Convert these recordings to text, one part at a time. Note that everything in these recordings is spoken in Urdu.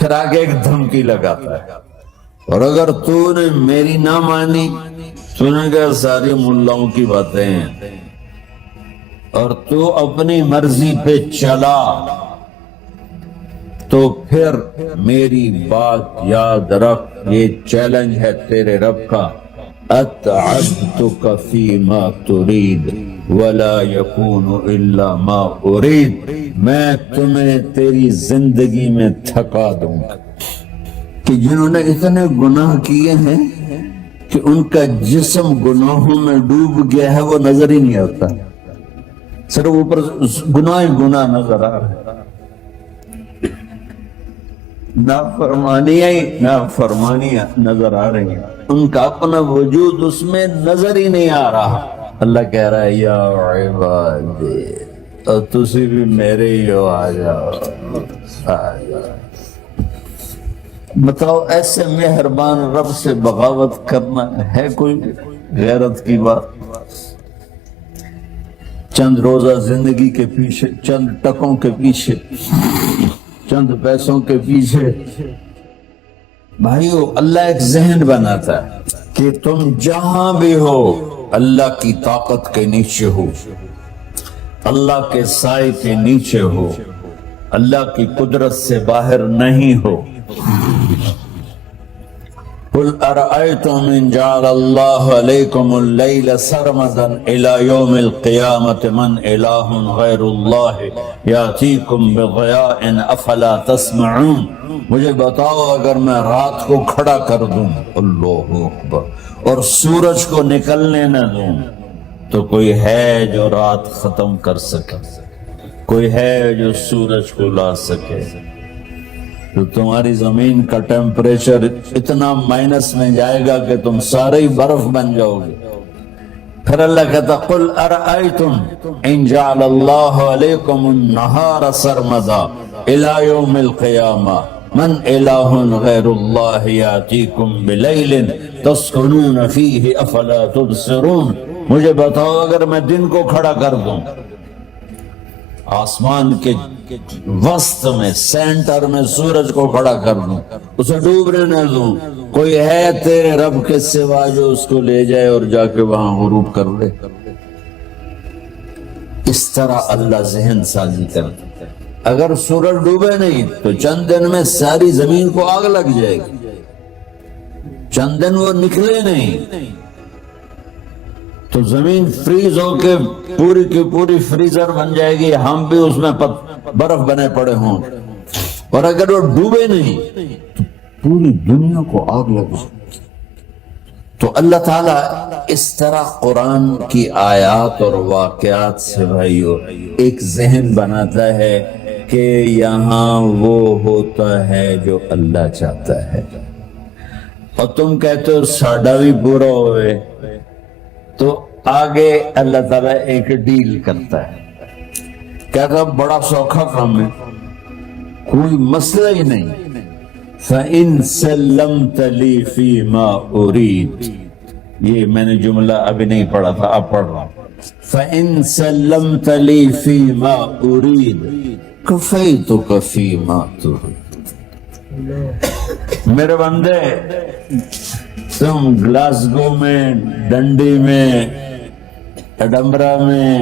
پھر آگے ایک دھمکی لگاتا ہے، اور اگر تو نے میری نہ مانی، تو نے کہا ساری ملاؤں کی باتیں ہیں، اور تو اپنی مرضی پہ چلا، تو پھر میری بات یاد رکھ، یہ چیلنج ہے تیرے رب کا، اتعبتک فیما ترید ولا یکون الا ما ارید، میں تمہیں تیری زندگی میں تھکا دوں گا۔ کہ جنہوں نے اتنے گناہ کیے ہیں کہ ان کا جسم گناہوں میں ڈوب گیا ہے، وہ نظر ہی نہیں آتا، صرف اوپر گناہ ہی گناہ نظر آ رہا ہے، نافرمانیاں نظر آ رہی ہیں، ان کا اپنا وجود اس میں نظر ہی نہیں آ رہا۔ اللہ کہہ رہا ہے یا عبادی، اور تسی بھی میرے ہی ہو، آ جاؤ آ جاؤ۔ بتاؤ ایسے مہربان رب سے بغاوت کرنا ہے کوئی غیرت کی بات؟ چند روزہ زندگی کے پیچھے، چند ٹکوں کے پیچھے، چند پیسوں کے پیچھے، بھائیو اللہ ایک ذہن بناتا ہے کہ تم جہاں بھی ہو اللہ کی طاقت کے نیچے ہو، اللہ کے سائے کے نیچے ہو، اللہ کی قدرت سے باہر نہیں ہو۔ قل ارأيتم ان جعل الله عليكم الليل سرمدا الى يوم القيامة من اله غير الله يأتيكم بضياء افلا تسمعون، مجھے بتاؤ اگر میں رات کو کھڑا کر دوں، اللہ اکبر، اور سورج کو نکلنے نہ دوں، تو کوئی ہے جو رات ختم کر سکے؟ کوئی ہے جو سورج کو لا سکے؟ تو تمہاری زمین کا ٹیمپریچر اتنا مائنس میں جائے گا کہ تم سارے ہی برف بن جاؤ گے۔ پھر اللہ کہتا قل ارأیتم ان جعل اللہ علیکم النہار سرمدا الى یوم القیامہ من الہ غیر اللہ یاتیکم بلیل تسکنون فیہ افلا تبصرون، مجھے بتاؤ اگر میں دن کو کھڑا کر دوں، آسمان کے وسط میں سینٹر میں سورج کو کھڑا کر دوں، اسے ڈوبنے نہ دوں، کوئی ہے تیرے رب کے سوا جو اس کو لے جائے اور جا کے وہاں غروب کر دے؟ اس طرح اللہ ذہن سازی کرتا ہے۔ اگر سورج ڈوبے نہیں تو چند دن میں ساری زمین کو آگ لگ جائے گی، چند دن وہ نکلے نہیں تو زمین فریز ہو کے پوری کی پوری فریزر بن جائے گی، ہم بھی اس میں برف بنے پڑے ہوں، اور اگر وہ ڈوبے نہیں تو پوری دنیا کو آگ لگ جائے۔ تو اللہ تعالیٰ اس طرح قرآن کی آیات اور واقعات سے بھائیو ایک ذہن بناتا ہے کہ یہاں وہ ہوتا ہے جو اللہ چاہتا ہے، اور تم کہتے ہو ساڈا بھی پورا ہوئے، تو آگے اللہ تعالیٰ ایک ڈیل کرتا ہے، کہتا بڑا سوکھا کام ہے، کوئی مسئلہ ہی نہیں، فَإِن سَلَّمْتَ لِي فِي مَا أُرِيد، یہ میں نے جملہ ابھی نہیں پڑھا تھا، اب پڑھ رہا ہوں، فَإِن سَلَّمْتَ لِي فِي مَا أُرِيد كَفَيْتُكَ فِي مَا تُرِيد۔ میرے بندے تم گلاسگو میں، ڈنڈی میں، ایڈنبرا میں،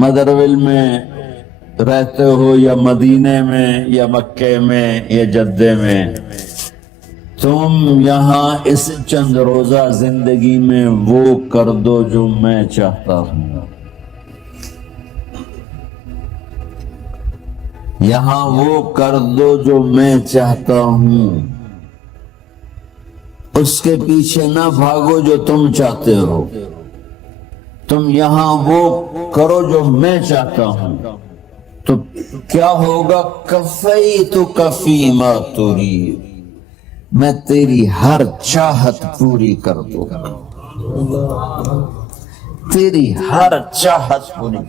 مدرویل میں رہتے ہو، یا مدینے میں، یا مکے میں، یا جدے میں، تم یہاں اس چند روزہ زندگی میں وہ کر دو جو میں چاہتا ہوں، یہاں وہ کر دو جو میں چاہتا ہوں، اس کے پیچھے نہ بھاگو جو تم چاہتے ہو، تم یہاں وہ کرو جو میں چاہتا ہوں، تو کیا ہوگا؟ کفیتک فیما ترید، میں تیری ہر چاہت پوری کر دوں گا، تیری ہر چاہت پوری۔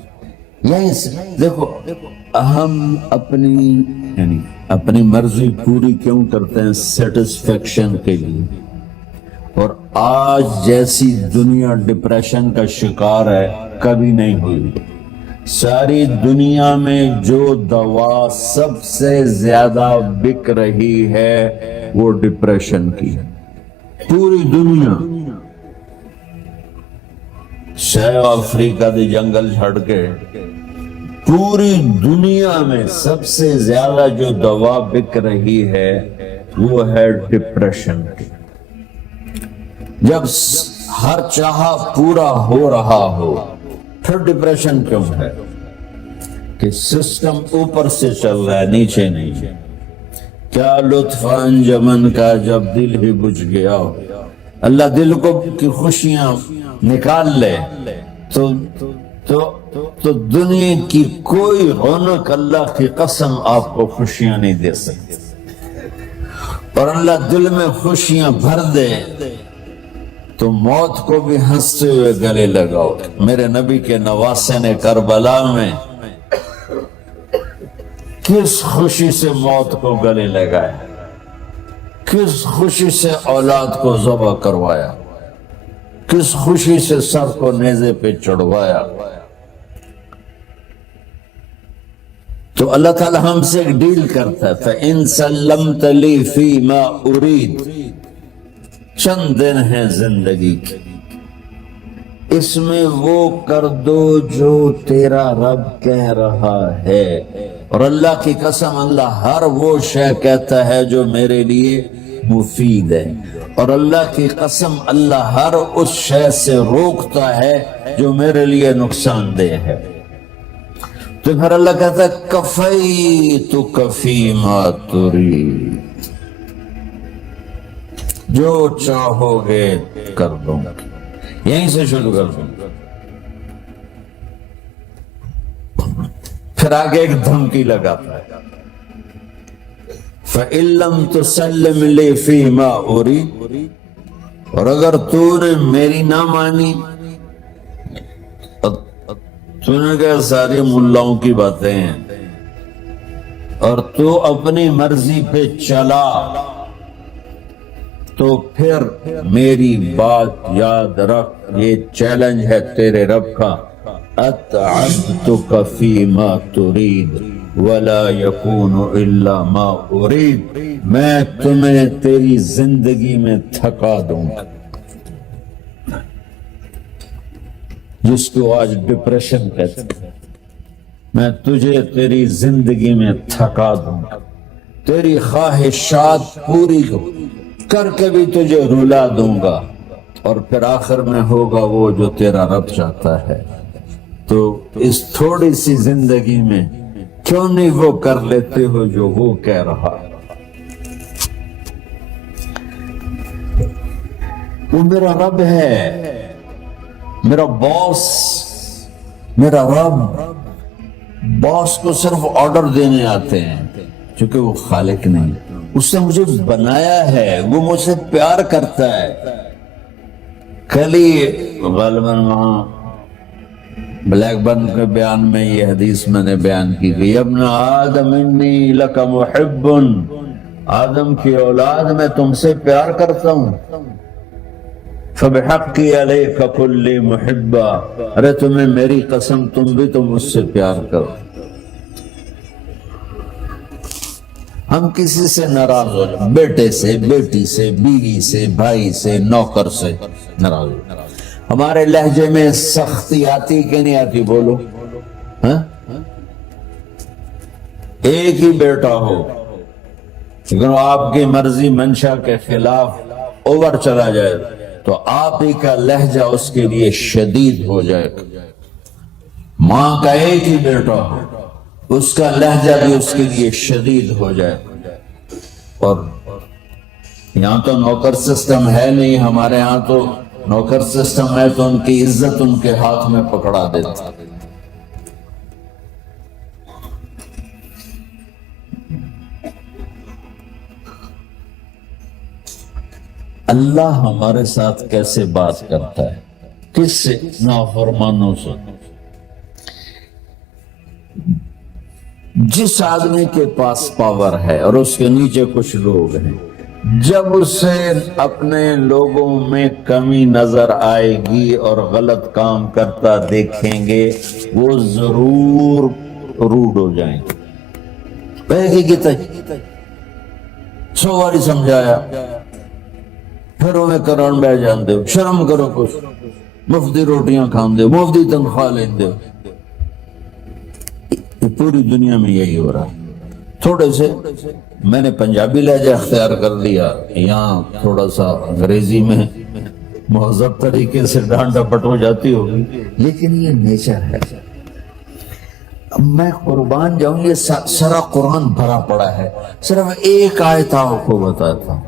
یہیں سے دیکھو ہم اپنی مرضی پوری کیوں کرتے ہیں؟ سیٹسفیکشن کے لیے۔ اور آج جیسی دنیا ڈپریشن کا شکار ہے کبھی نہیں ہوئی۔ ساری دنیا میں جو دوا سب سے زیادہ بک رہی ہے وہ ڈپریشن کی، پوری دنیا، ساؤتھ افریقہ دے جنگل چھڑ کے پوری دنیا میں سب سے زیادہ جو دوا بک رہی ہے وہ ہے ڈپریشن کی۔ جب ہر چاہا پورا ہو رہا ہو پھر ڈپریشن کیوں ہے؟ کہ سسٹم اوپر سے چل رہا ہے، نیچے نہیں۔ کیا لطف انجمن کا جب دل ہی بجھ گیا ہو، اللہ دل کو کی خوشیاں نکال لے تو دنیا کی کوئی رونق اللہ کی قسم آپ کو خوشیاں نہیں دے سکتی، اور اللہ دل میں خوشیاں بھر دے تو موت کو بھی ہنستے ہوئے گلے لگاؤ۔ میرے نبی کے نواسے نے کربلا میں کس خوشی سے موت کو گلے لگایا، کس خوشی سے اولاد کو ذبح کروایا، کس خوشی سے سر کو نیزے پہ چڑھوایا۔ تو اللہ تعالی ہم سے ایک ڈیل کرتا ہے، فَإِن سَلَّمْتَ لِي فِي مَا أُرِيد، چند دن ہیں زندگی کے، اس میں وہ کر دو جو تیرا رب کہہ رہا ہے۔ اور اللہ کی قسم اللہ ہر وہ شے کہتا ہے جو میرے لیے مفید ہے، اور اللہ کی قسم اللہ ہر اس شے سے روکتا ہے جو میرے لیے نقصان دہ ہے۔ تو پھر اللہ کہتا ہے کفیتک فیما ترید، جو چاہو گے کر دوں گا۔ یہیں سے شروع کر دوں گا، پھر آگے ایک دھمکی لگاتا ہے، فَإِن لَّمْ تُسَلِّمْ لِي فِي مَا أُرِيدُ، اور اگر تو نے میری نہ مانی، تو نے کہا ساری ملاؤں کی باتیں ہیں، اور تو اپنی مرضی پہ چلا، تو پھر میری بات یاد رکھ، یہ چیلنج ہے تیرے رب کا، أَتْعَبْتُكَ فِي مَا تُرِيدُ وَلَا يَكُونُ إِلَّا مَا أُرِيدُ، میں تمہیں تیری زندگی میں تھکا دوں گا۔ جس کو آج ڈپریشن کہتے ہیں، میں تجھے تیری زندگی میں تھکا دوں گا، تیری خواہشات پوری کر کے بھی تجھے رلا دوں گا، اور پھر آخر میں ہوگا وہ جو تیرا رب چاہتا ہے۔ تو اس تھوڑی سی زندگی میں کیوں نہیں وہ کر لیتے ہو جو وہ کہہ رہا ہے؟ وہ میرا رب ہے، میرا باس، میرا رب۔ باس کو صرف آرڈر دینے آتے ہیں، چونکہ وہ خالق نہیں، اس نے مجھے بنایا ہے، وہ مجھ سے پیار کرتا ہے۔ کل ہی غالباً وہاں بلیک برن کے بیان میں یہ حدیث میں نے بیان کی گئی، ابن آدم انی لک محب، آدم کی اولاد میں تم سے پیار کرتا ہوں، فبحقی علیک کل محبا، ارے تمہیں میری قسم تم بھی تو مجھ سے پیار کرو۔ ہم کسی سے ناراض ہو جائیں، بیٹے سے، بیٹی سے، بیوی سے، بھائی سے، نوکر سے ناراض ہو، ہمارے لہجے میں سختی آتی کہ نہیں آتی؟ بولو ہاں؟ ایک ہی بیٹا ہو لیکن آپ کی مرضی منشا کے خلاف اوور چلا جائے تو آپ ہی کا لہجہ اس کے لیے شدید ہو جائے گا۔ ماں کا ایک ہی بیٹا ہو، اس کا لہجہ بھی اس کے لیے شدید ہو جائے۔ اور یہاں تو نوکر سسٹم ہے نہیں، ہمارے یہاں تو نوکر سسٹم ہے تو ان کی عزت ان کے ہاتھ میں پکڑا دیتا۔ اللہ ہمارے ساتھ کیسے بات کرتا ہے؟ کس سے؟ نافرمانوں سے۔ جس آدمی کے پاس پاور ہے اور اس کے نیچے کچھ لوگ ہیں، جب اسے اپنے لوگوں میں کمی نظر آئے گی اور غلط کام کرتا دیکھیں گے وہ ضرور روڈ ہو جائیں گے. کہتے 100 باری سمجھایا پھر انہیں کران بہ جاندے ہو. شرم کرو کچھ, مفتی روٹیاں کھان دے, مفتی تنخواہ لین دے. پوری دنیا میں یہی ہو رہا ہے. تھوڑے سے میں نے پنجابی لہجہ اختیار کر لیا, یہاں تھوڑا سا انگریزی میں مہذب طریقے سے ڈانٹ ڈپٹ ہو جاتی ہوگی, لیکن یہ نیچر ہے. میں قربان جاؤں, یہ سارا قرآن بھرا پڑا ہے. صرف ایک آیت آپ کو بتاتا ہوں.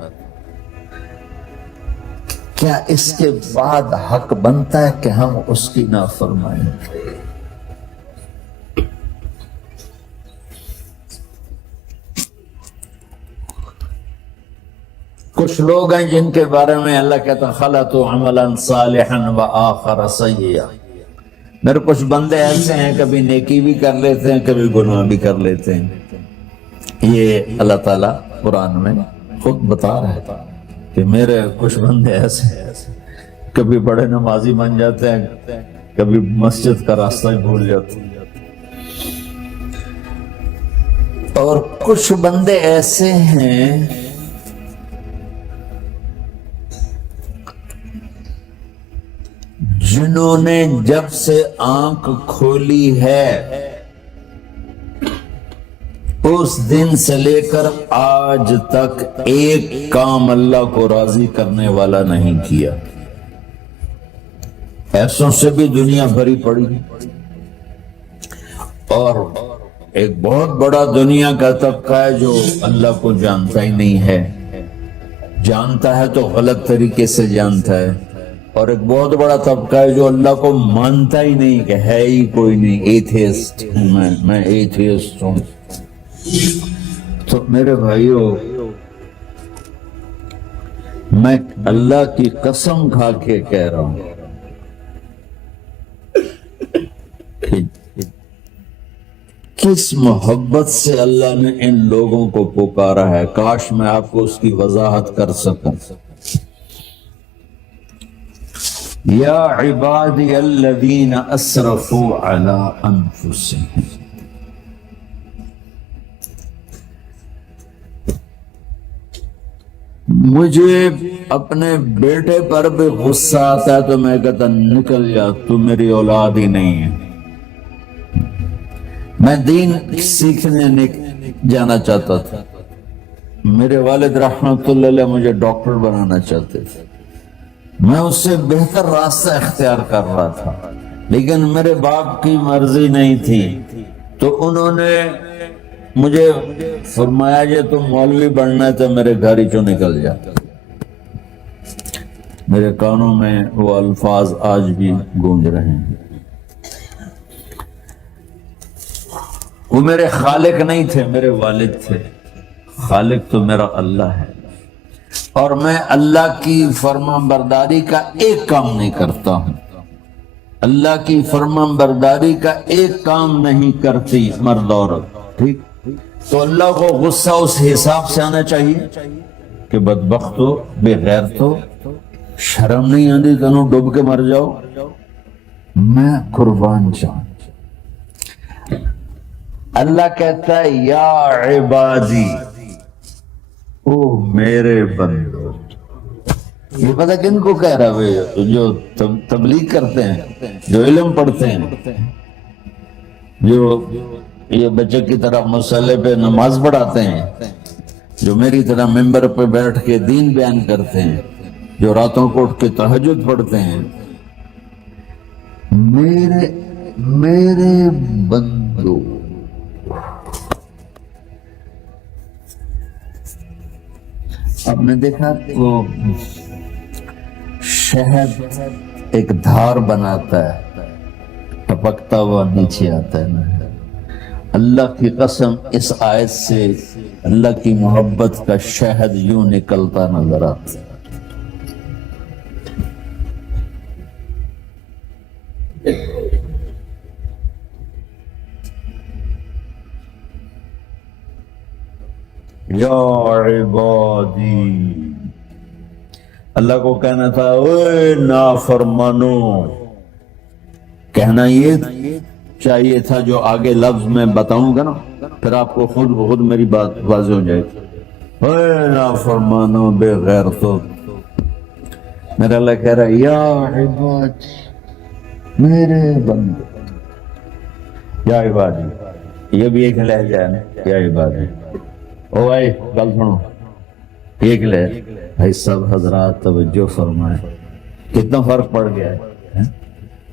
کیا اس کے بعد حق بنتا ہے کہ ہم اس کی نافرمائیں؟ کچھ لوگ ہیں جن کے بارے میں اللہ کہتا خلطوا عملا صالحا وآخر سیئا. میرے کچھ بندے ایسے ہیں کبھی نیکی بھی کر لیتے ہیں, کبھی گناہ بھی کر لیتے ہیں. یہ اللہ تعالیٰ قرآن میں خود بتا رہا ہے کہ میرے کچھ بندے ایسے ہیں, کبھی بڑے نمازی بن جاتے ہیں, کبھی مسجد کا راستہ ہی بھول جاتے ہیں. اور کچھ بندے ایسے ہیں جنہوں نے جب سے آنکھ کھولی ہے اس دن سے لے کر آج تک ایک کام اللہ کو راضی کرنے والا نہیں کیا. ایسوں سے بھی دنیا بھری پڑی, اور ایک بہت بڑا دنیا کا طبقہ ہے جو اللہ کو جانتا ہی نہیں ہے, جانتا ہے تو غلط طریقے سے جانتا ہے. اور ایک بہت بڑا طبقہ ہے جو اللہ کو مانتا ہی نہیں, کہ ہے ہی کوئی نہیں, ایتھیسٹ ہوں میں ایتھیسٹ ہوں. تو میرے بھائیو, میں اللہ کی قسم کھا کے کہہ رہا ہوں کہ کس محبت سے اللہ نے ان لوگوں کو پکارا ہے, کاش میں آپ کو اس کی وضاحت کر سکوں. یا عبادی الذین اسرفوا علی انفسہم, مجھے اپنے بیٹے پر بھی غصہ آتا ہے تو میں کہتا نکل جا, تو میری اولاد ہی نہیں ہے. میں دین سیکھنے جانا چاہتا تھا, میرے والد رحمت اللہ علیہ مجھے ڈاکٹر بنانا چاہتے تھے, میں اس سے بہتر راستہ اختیار کر رہا تھا, لیکن میرے باپ کی مرضی نہیں تھی. تو انہوں نے مجھے فرمایا کہ تم مولوی بننا ہے تو میرے گھر ہی چوں نکل جا. میرے کانوں میں وہ الفاظ آج بھی گونج رہے ہیں. وہ میرے خالق نہیں تھے, میرے والد تھے. خالق تو میرا اللہ ہے, اور میں اللہ کی فرمان برداری کا ایک کام نہیں کرتا ہوں. اللہ کی فرمان برداری کا ایک کام نہیں کرتی مرد عورت, ٹھیک. تو اللہ کو غصہ اس حساب سے آنا چاہیے کہ بدبخت ہو, بے غیرت ہو, شرم نہیں آتی تنوں ڈوب کے مر جاؤ. میں قربان جاؤں. اللہ کہتا ہے یا عبادی, او میرے بندو. یہ پتہ کن کو کہہ رہا ہے؟ جو تبلیغ کرتے ہیں, جو علم پڑھتے ہیں, جو یہ بچے کی طرح مصلی پہ نماز پڑھاتے ہیں, جو میری طرح ممبر پہ بیٹھ کے دین بیان کرتے ہیں, جو راتوں کو اٹھ کے تہجد پڑھتے ہیں. میرے بندو, آپ نے دیکھا وہ شہد ایک دھار بناتا ہے, ٹپکتا ہوا نیچے آتا ہے نا. اللہ کی قسم اس آیت سے اللہ کی محبت کا شہد یوں نکلتا نظر آتا ہے. یا عبادی, اللہ کو کہنا تھا اوے نافرمانو. کہنا یہ چاہیے تھا جو آگے لفظ میں بتاؤں گا نا، پھر آپ کو خود بخود میری بات واضح ہو جائے گی۔ اے نافرمانو بے غیرتو، میرا اللہ کہہ رہا ہے یا عباد، میرے بندے، یا عبادی، یہ بھی ایک لہجہ ہے نا، یا عبادی۔ او بھائی گل سنو، ایک لہجہ بھائی، سب حضرات توجہ فرمائیں، کتنا فرق پڑ گیا ہے۔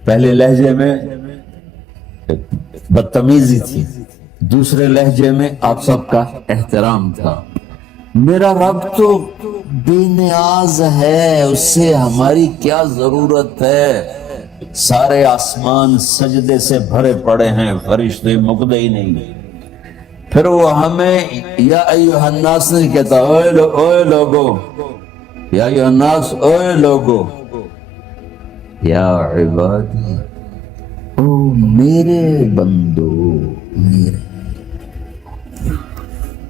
پہلے لہجے میں بدتمیزی تھی، دوسرے لہجے میں آپ سب کا احترام تھا۔ میرا رب تو بے نیاز ہے، اس سے ہماری کیا ضرورت ہے، سارے آسمان سجدے سے بھرے پڑے ہیں، فرشتے مقدے ہی نہیں۔ پھر وہ ہمیں یا ایھا الناس نہیں کہتا، اوے لوگو، یا ایھا الناس، اوے لوگو، یا عبادی، او میرے بندو، میرے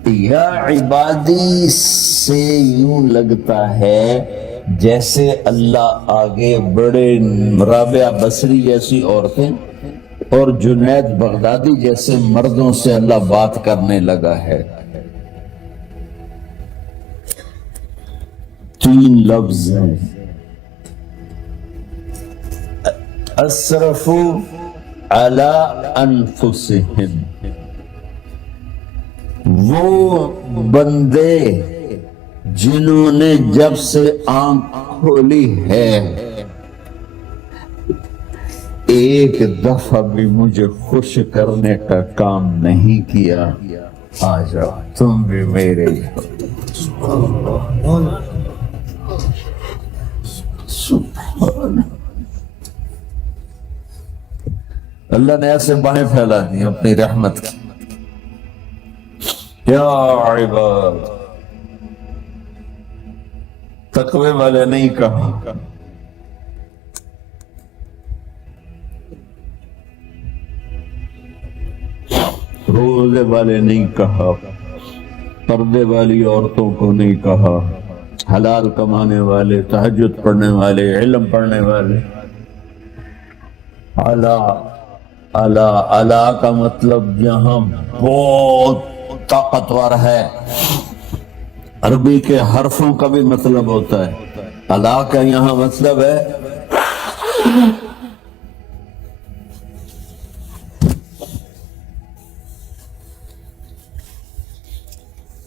یا عبادی سے یوں لگتا ہے جیسے اللہ آگے بڑے رابعہ بصری جیسی عورتیں اور جنید بغدادی جیسے مردوں سے اللہ بات کرنے لگا ہے۔ 3 لفظ ہیں، اسرفوا علی انفسہم، وہ بندے جنہوں نے جب سے آنکھ کھولی ہے ایک دفعہ بھی مجھے خوش کرنے کا کام نہیں کیا، آ جاؤ تم بھی میرے سبحان اللہ نے ایسے باہیں پھیلا دی اپنی رحمت کی۔ یا عباد، تقوی والے نہیں کہا، روزے والے نہیں کہا، پردے والی عورتوں کو نہیں کہا، حلال کمانے والے، تہجد پڑھنے والے، علم پڑھنے والے۔ اعلیٰ کا مطلب یہاں بہت طاقتور ہے، عربی کے حرفوں کا بھی مطلب ہوتا ہے۔ اعلیٰ کا یہاں مطلب ہے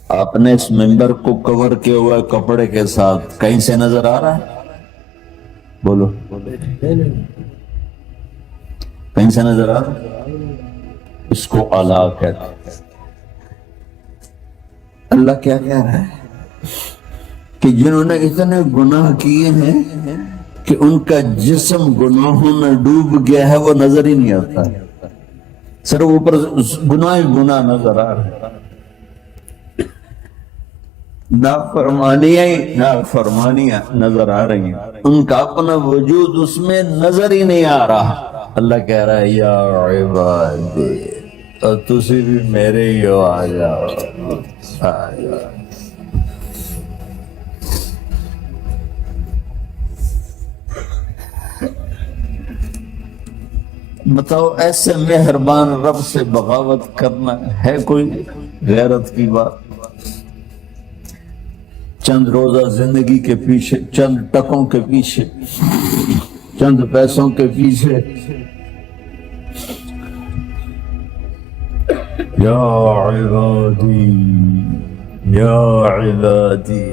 آپ نے اس ممبر کو کور کیا ہوا ہے کپڑے کے ساتھ، کہیں سے نظر آ رہا ہے؟ بولو، کہیں سے نظر آ رہا ہے؟ اس کو اعلیٰ کہتے ہیں۔ اللہ کیا کہہ رہا ہے کہ جنہوں نے اتنے گناہ کیے ہیں کہ ان کا جسم گناہوں میں ڈوب گیا ہے، وہ نظر ہی نہیں آتا، صرف اوپر گناہ ہی گناہ نظر آ رہا ہے، نافرمانیاں نظر آ رہی ہیں، ان کا اپنا وجود اس میں نظر ہی نہیں آ رہا۔ اللہ کہہ رہا ہے یا عبادی، اور تسی بھی میرے ہی ہو، آ جاؤ آ جاؤ۔ بتاؤ ایسے مہربان رب سے بغاوت کرنا ہے کوئی غیرت کی بات؟ چند روزہ زندگی کے پیچھے، چند ٹکوں کے پیچھے، چند پیسوں کے پیچھے، یا عبادی یا عبادی،